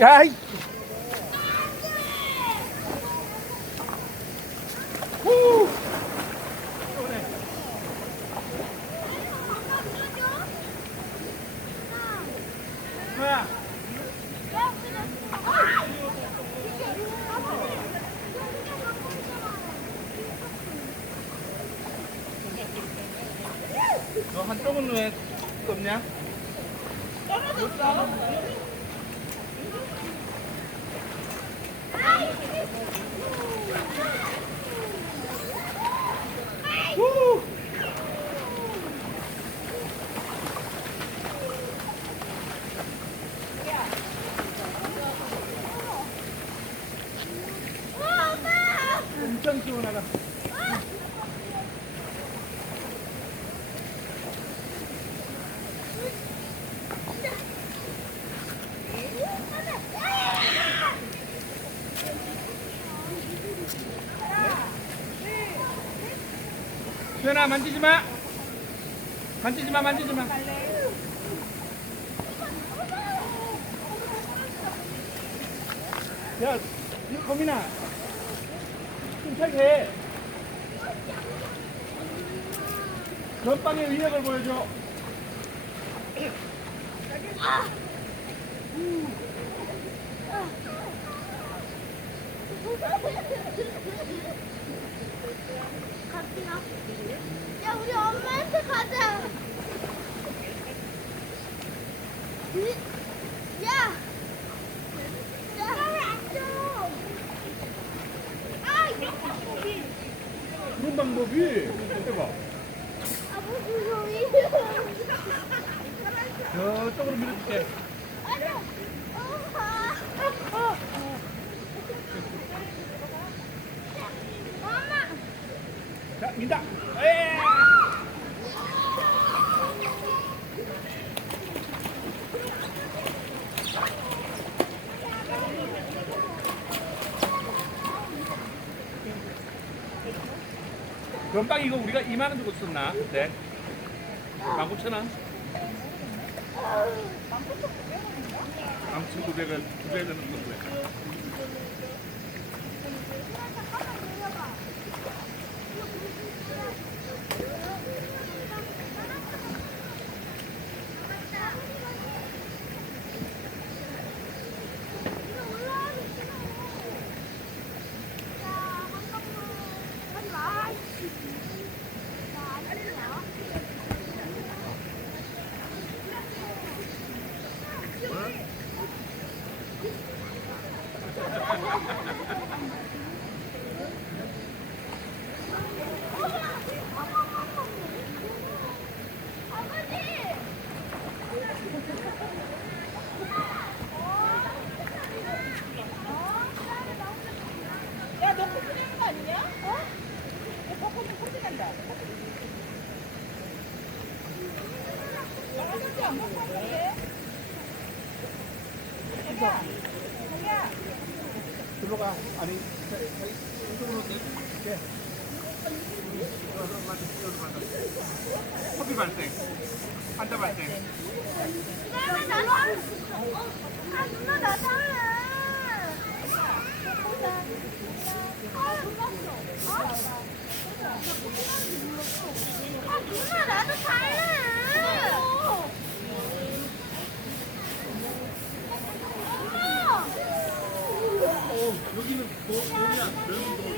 야, 이. 후. 뭐야? 너 한쪽은 왜 없냐? 후. 엄청 시원하다. 수연아, 만지지 마. 만지지 마, 만지지 마. 야, 이거 거민아. 좀 살게. 전방의 위력을 보여줘. 야, 우리 엄마한테 가자. 야, 왜안 줘? 아, 이런 방법이. 그런 방법이. 해봐. 무서워. 저쪽으로 밀어줄게. 엄마. 자, 민다. 에이. 건빵 이거 우리가 2만 원 주고 썼나? 네. 19,000원. 19,900원 두 배 되는 건데. 야, 너 커피 내는 거 아니냐? 어? 너 커피 난다. 나 화장실 안 갖고 왔는데? 자기야, 들로 가. 아니, 이쪽으로 이렇게. 커피 발생. 환자 발생. 누나 나 살래. 누나 나도 살래. 여기는 뭐냐?